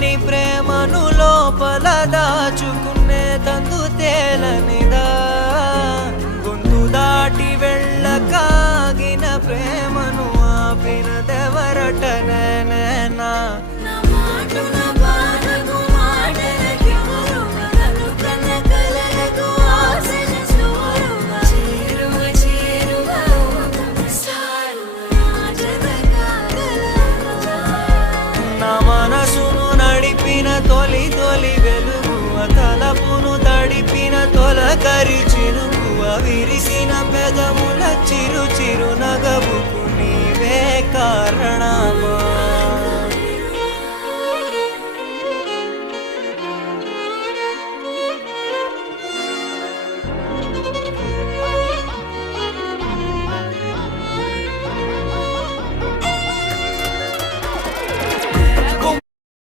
తెలియని ప్రేమను లోపల దాచుకునే తందు తేలనిదా గొంతు దాటి వెళ్ళకాగిన ప్రేమను ఆపినదెవరటనేనా మనసును నడిపిన తొలి తొలి వెలుగువ తలపును తడిపిన తొలకరి చిరుకువ విరిసిన పెదముల చిరు చిరు నగవుకు నీవే కారణమా